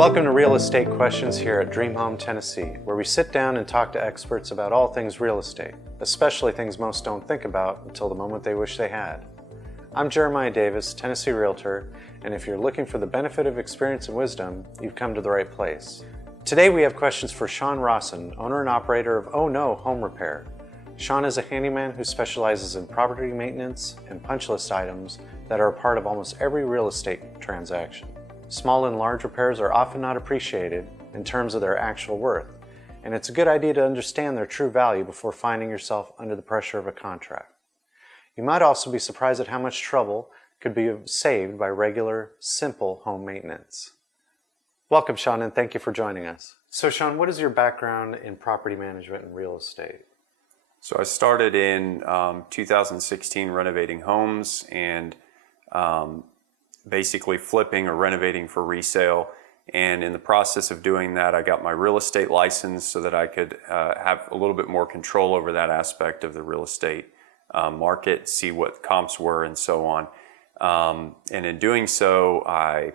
Welcome to Real Estate Questions here at Dream Home, Tennessee, where we sit down and talk to experts about all things real estate, especially things most don't think about until the moment they wish they had. I'm Jeremiah Davis, Tennessee Realtor, and if you're looking for the benefit of experience and wisdom, you've come to the right place. Today we have questions for Shawn Rosson, owner and operator of Oh No Home Repair. Shawn is a handyman who specializes in property maintenance and punch list items that are a part of almost every real estate transaction. Small and large repairs are often not appreciated in terms of their actual worth, and it's a good idea to understand their true value before finding yourself under the pressure of a contract. You might also be surprised at how much trouble could be saved by regular, simple home maintenance. Welcome, Shawn, and thank you for joining us. So, Shawn, what is your background in property management and real estate? So I started in 2016 renovating homes and basically flipping or renovating for resale. And in the process of doing that, I got my real estate license so that I could have a little bit more control over that aspect of the real estate market, see what comps were and so on. And in doing so, I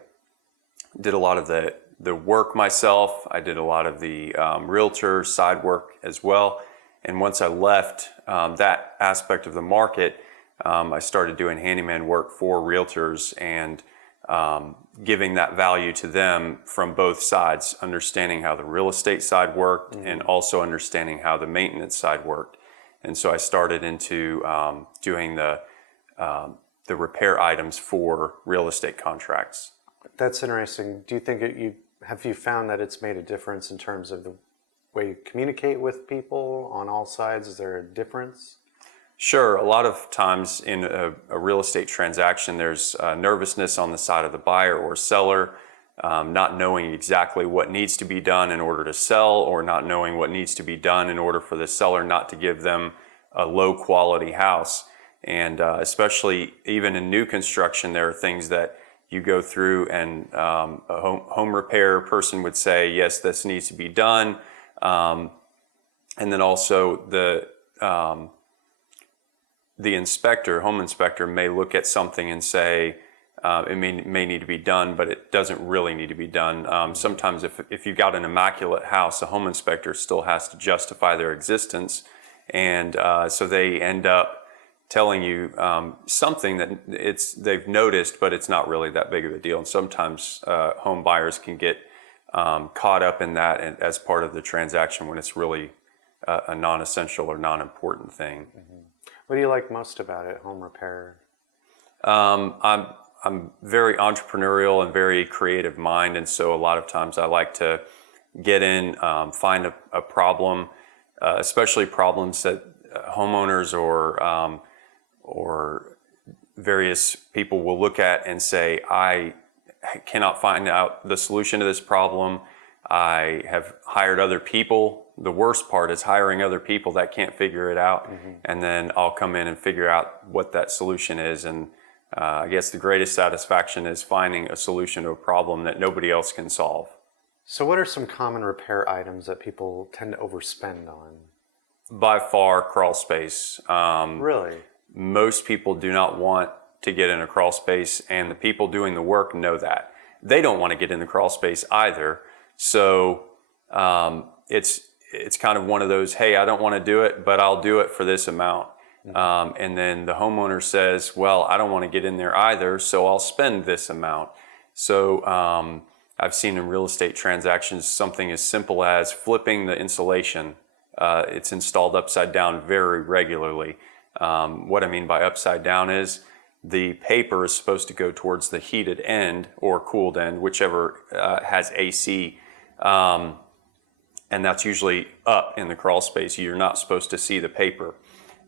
did a lot of the work myself. I did a lot of the realtor side work as well. And once I left that aspect of the market, I started doing handyman work for realtors and giving that value to them from both sides, understanding how the real estate side worked and also understanding how the maintenance side worked. And so I started into doing the repair items for real estate contracts. That's interesting. Do you think have you found that it's made a difference in terms of the way you communicate with people on all sides? Is there a difference? Sure. A lot of times in a real estate transaction, there's nervousness on the side of the buyer or seller, not knowing exactly what needs to be done in order to sell, or not knowing what needs to be done in order for the seller not to give them a low quality house. And especially even in new construction, there are things that you go through and a home repair person would say, yes, this needs to be done. And then also the inspector, home inspector, may look at something and say it may need to be done, but it doesn't really need to be done. Sometimes if you've got an immaculate house, a home inspector still has to justify their existence. And so they end up telling you something that they've noticed, but it's not really that big of a deal. And sometimes home buyers can get caught up in that as part of the transaction when it's really a non-essential or non-important thing. Mm-hmm. What do you like most about it, home repair? I'm very entrepreneurial and very creative mind, and so a lot of times I like to get in, find a problem, especially problems that homeowners or various people will look at and say, I cannot find out the solution to this problem. I have hired other people. The worst part is hiring other people that can't figure it out. And then I'll come in and figure out what that solution is. And I guess the greatest satisfaction is finding a solution to a problem that nobody else can solve. So what are some common repair items that people tend to overspend on? By far, crawl space. Really? Most people do not want to get in a crawl space, and the people doing the work know that. They don't want to get in the crawl space either. So it's kind of one of those, hey, I don't want to do it, but I'll do it for this amount. And then the homeowner says, well, I don't want to get in there either, so I'll spend this amount. So I've seen in real estate transactions something as simple as flipping the insulation. It's installed upside down very regularly. What I mean by upside down is the paper is supposed to go towards the heated end or cooled end, whichever has AC. And that's usually up in the crawl space. You're not supposed to see the paper.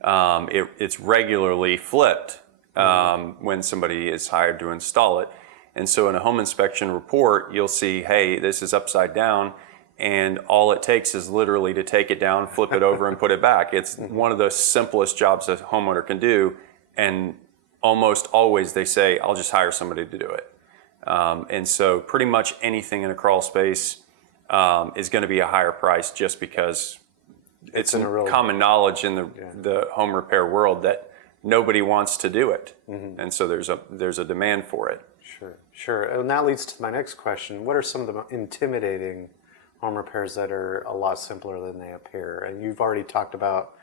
It's regularly flipped when somebody is hired to install it. And so in a home inspection report, you'll see, hey, this is upside down, and all it takes is literally to take it down, flip it over, and put it back. It's one of the simplest jobs a homeowner can do, and almost always they say, I'll just hire somebody to do it. And so pretty much anything in a crawl space is going to be a higher price, just because it's common knowledge in the home repair world that nobody wants to do it. And so there's a demand for it. Sure. And that leads to my next question. What are some of the intimidating home repairs that are a lot simpler than they appear? And you've already talked about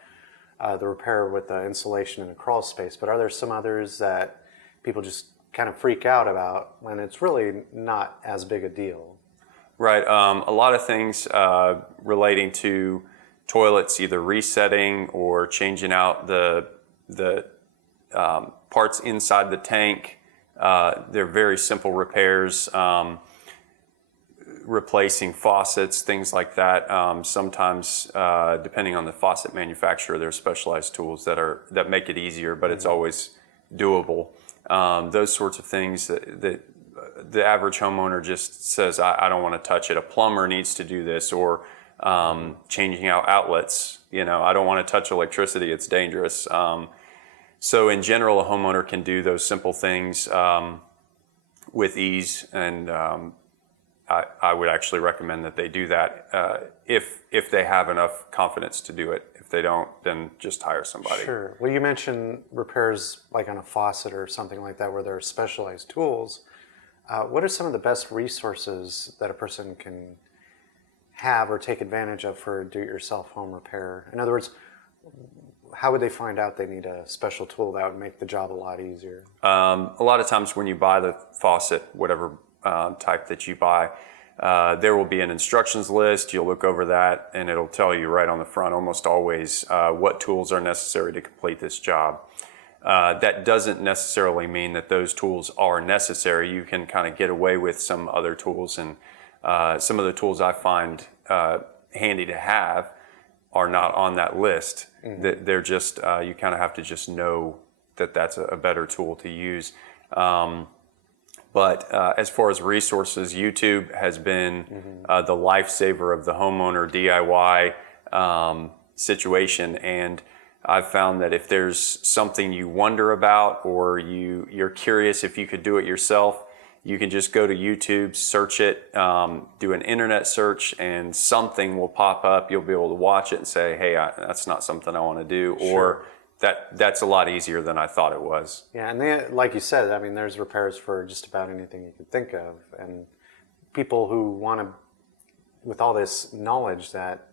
the repair with the insulation in a crawl space, but are there some others that people just kind of freak out about when it's really not as big a deal? Right. A lot of things relating to toilets, either resetting or changing out the parts inside the tank. They're very simple repairs. Replacing faucets, things like that. Sometimes, depending on the faucet manufacturer, there's specialized tools that make it easier, but it's always doable. Those sorts of things that the average homeowner just says, I don't want to touch it. A plumber needs to do this, or changing out outlets. I don't want to touch electricity. It's dangerous. So in general, a homeowner can do those simple things with ease, and I would actually recommend that they do that if they have enough confidence to do it. If they don't, then just hire somebody. Sure. Well, you mentioned repairs like on a faucet or something like that where there are specialized tools. What are some of the best resources that a person can have or take advantage of for do-it-yourself home repair? In other words, how would they find out they need a special tool that would make the job a lot easier? A lot of times when you buy the faucet, whatever type that you buy, there will be an instructions list. You'll look over that and it'll tell you right on the front almost always what tools are necessary to complete this job. That doesn't necessarily mean that those tools are necessary. You can kind of get away with some other tools, and some of the tools I find handy to have are not on that list. They're just, you kind of have to just know that that's a better tool to use. But as far as resources, YouTube has been the lifesaver of the homeowner DIY situation. And I've found that if there's something you wonder about, or you're curious if you could do it yourself, you can just go to YouTube, search it, do an internet search, and something will pop up. You'll be able to watch it and say, hey, that's not something I want to do. Sure. Or that's a lot easier than I thought it was. Yeah, and like you said, I mean, there's repairs for just about anything you could think of. And people who want to, with all this knowledge that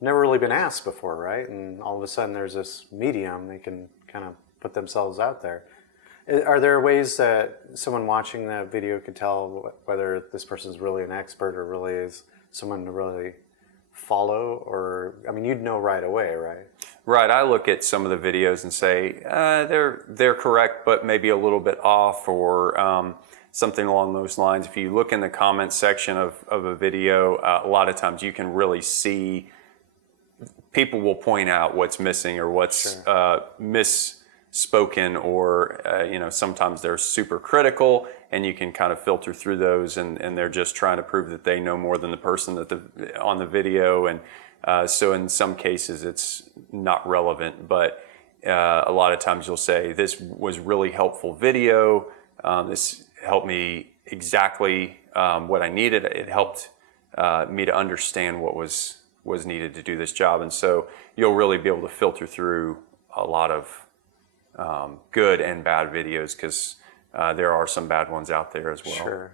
never really been asked before, right? And all of a sudden there's this medium, they can kind of put themselves out there. Are there ways that someone watching that video could tell whether this person's really an expert or really is someone to really follow? Or, I mean, you'd know right away, right? Right. I look at some of the videos and say they're correct, but maybe a little bit off, or something along those lines. If you look in the comments section of a video, a lot of times you can really see people will point out what's missing or what's misspoken, or sometimes they're super critical, and you can kind of filter through those, and they're just trying to prove that they know more than the person on the video, and so in some cases it's not relevant. But a lot of times you'll say, this was really helpful video, this helped me exactly what I needed. It helped me to understand what was needed to do this job. And so you'll really be able to filter through a lot of good and bad videos, because there are some bad ones out there as well. Sure.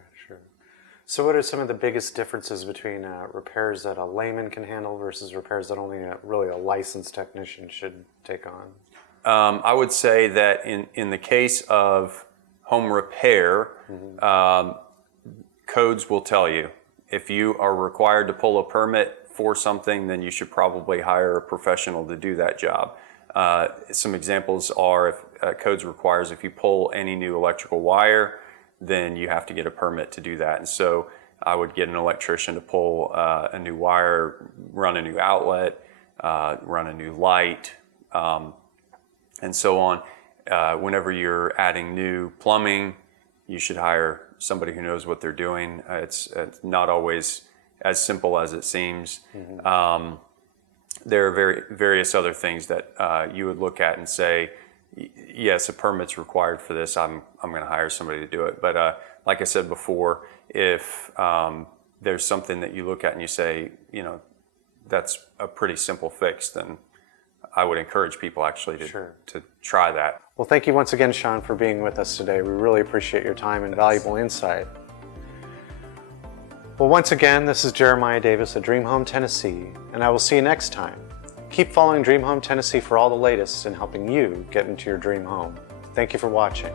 So what are some of the biggest differences between repairs that a layman can handle versus repairs that only really a licensed technician should take on? I would say that in the case of home repair, codes will tell you. If you are required to pull a permit for something, then you should probably hire a professional to do that job. Some examples are, if codes requires if you pull any new electrical wire, then you have to get a permit to do that. And so I would get an electrician to pull a new wire, run a new outlet, run a new light, and so on. Whenever you're adding new plumbing, you should hire somebody who knows what they're doing. It's not always as simple as it seems. There are various other things that you would look at and say, yes, a permit's required for this. I'm going to hire somebody to do it. But like I said before, if there's something that you look at and you say, that's a pretty simple fix, then I would encourage people actually to try that. Well, thank you once again, Shawn, for being with us today. We really appreciate your time and valuable insight. Well, once again, this is Jeremiah Davis at Dream Home Tennessee, and I will see you next time. Keep following Dream Home Tennessee for all the latest in helping you get into your dream home. Thank you for watching.